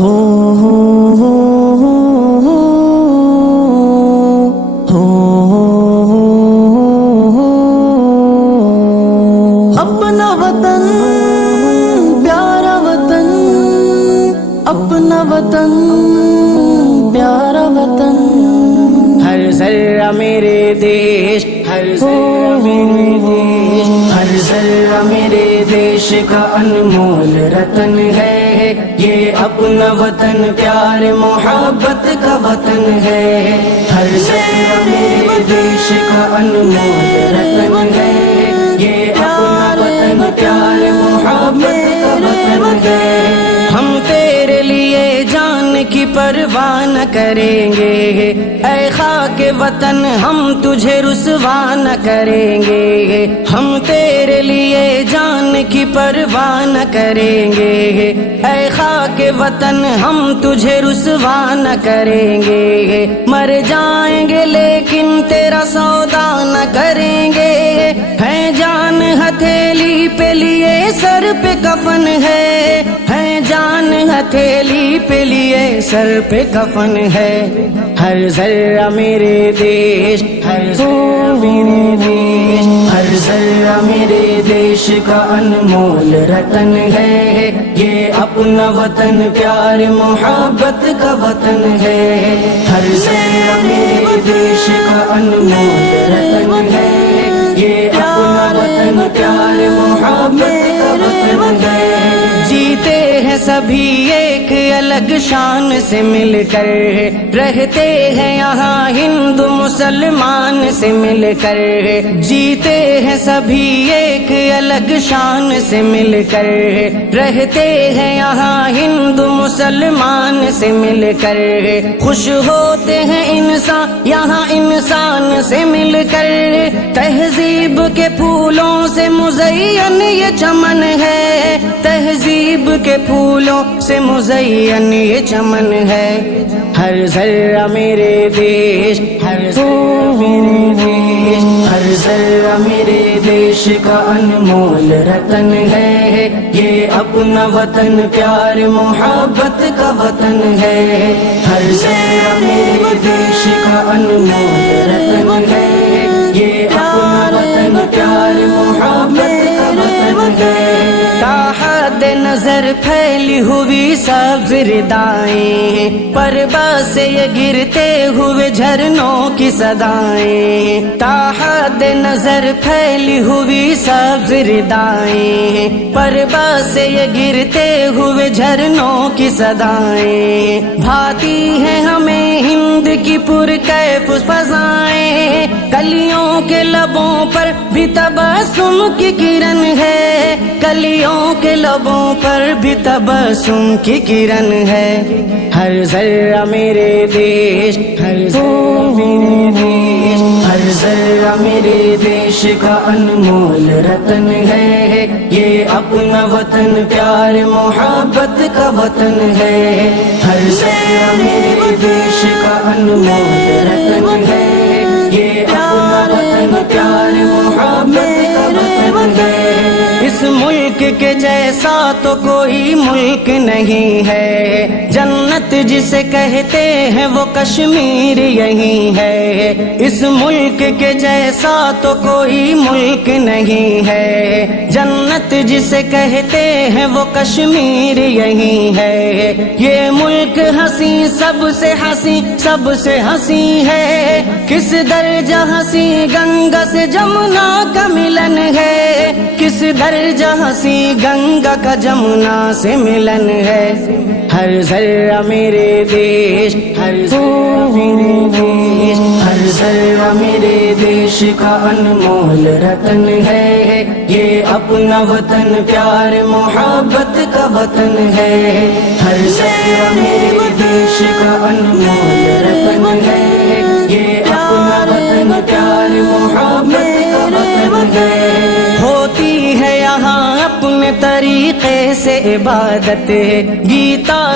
ہو اپنا وطن پیارا وطن، اپنا وطن پیارا وطن، ہر ذرہ میرے دیش، ہر ذرہ میرے دیش، ہر ذرہ میرے دیش کا انمول رتن ہے یہ اپنا وطن، پیار محبت کا وطن ہے، ہر ذرہ میرے دیش کا انمول رتن ہے یہ اپنا وطن، پیار محبت کا وطن ہے، ہم تیرے لیے جان کی پرواہ نہ کریں گے، اے خاک وطن ہم تجھے رسوا نہ کریں گے، ہم تیرے لیے جان کی پرواہ نہ کریں گے، اے خاک وطن ہم تجھے رسوا نہ کریں گے، مر جائیں گے لیکن تیرا سودا نہ کریں گے، ہے جان ہتھیلی پہ لیے سر پہ کفن ہے جان ہتھیلی پہ لیے سر پہ کفن ہے، ہر ذرہ میرے دیش، ہر ذرہ میرے دیش، ہر ذرہ میرے دیش کا انمول رتن ہے یہ اپنا وطن، پیار محبت کا وطن ہے، ہر ذرہ میرے دیش کا انمول رتن ہے یہ اپنا وطن، پیار محبت کا وطن ہے، جیتے ہیں سبھی ایک الگ شان سے مل کر، رہتے ہیں یہاں ہندو مسلمان سے مل کر، جیتے ہیں سبھی ایک الگ شان سے مل کر، رہتے ہیں یہاں ہندو مسلمان سے مل کر، خوش ہوتے ہیں انسان یہاں انسان سے مل کر، تہذیب کے پھولوں سے مزین یہ چمن ہے، تہذیب کے پھولوں سے مزین یہ چمن ہے، ہر ذرہ میرے دیش، ہر ذرہ میرے دیش، ہر ذرہ میرے دیش کا انمول رتن ہے یہ اپنا وطن، پیار محبت کا وطن ہے، ہر ذرہ میرے دیش کا انمول رتن ہے یہ اپنا وطن، پیار محبت کا وطن ہے، تاحد نظر پھیلی ہوئی سبز ردائیں، پربا سے یہ گرتے ہوئے جھرنوں کی صدائیں، تاحد نظر پھیلی ہوئی سبز ردائیں، پربا سے یہ گرتے ہوئے جھرنوں کی صدائیں، بھاتی ہیں ہمیں ہند کی پرکیف فضائیں، کلیوں کے لبوں پر بھی تبسم کی کرن ہے، کلیوں کے لبوں پر بھی تبسم کی کرن ہے، ہر ذرہ میرے دیش، ہر ذرہ میرے دیش، ہر ذرہ میرے دیش کا انمول رتن ہے یہ اپنا وطن، پیار محبت کا وطن ہے، ہر ذرہ میرے دیش کا انمول رتن ہے یہ اپنا وطن، پیار محبت کا وطن ہے، اس ملک کے جیسا تو کوئی ملک نہیں ہے، جنت جسے کہتے ہیں وہ کشمیر یہی ہے، اس ملک کے جیسا تو کوئی ملک نہیں ہے، جنت جسے کہتے ہیں وہ کشمیر یہی ہے، یہ ملک ہنسی سب سے ہنسی، سب سے ہنسی ہے، کس درجہ ہنسی گنگا سے جمنا کا ملن ہے، کس درجہ ہنسی گنگا کا جمنا سے ملن ہے، ہر ذرہ میرے دیش، ہر ذرہ میرے دیش، ہر ذرہ میرے دیش کا انمول رتن ہے یہ اپنا وطن، پیار محبت کا وطن ہے، ہر ذرہ میرے دیش کا انمول رتن ہے یہ اپنا وطن، پیار محبت کا وطن ہے، ہوتی ہے یہاں اپنے طریقے سے عبادت، گیتا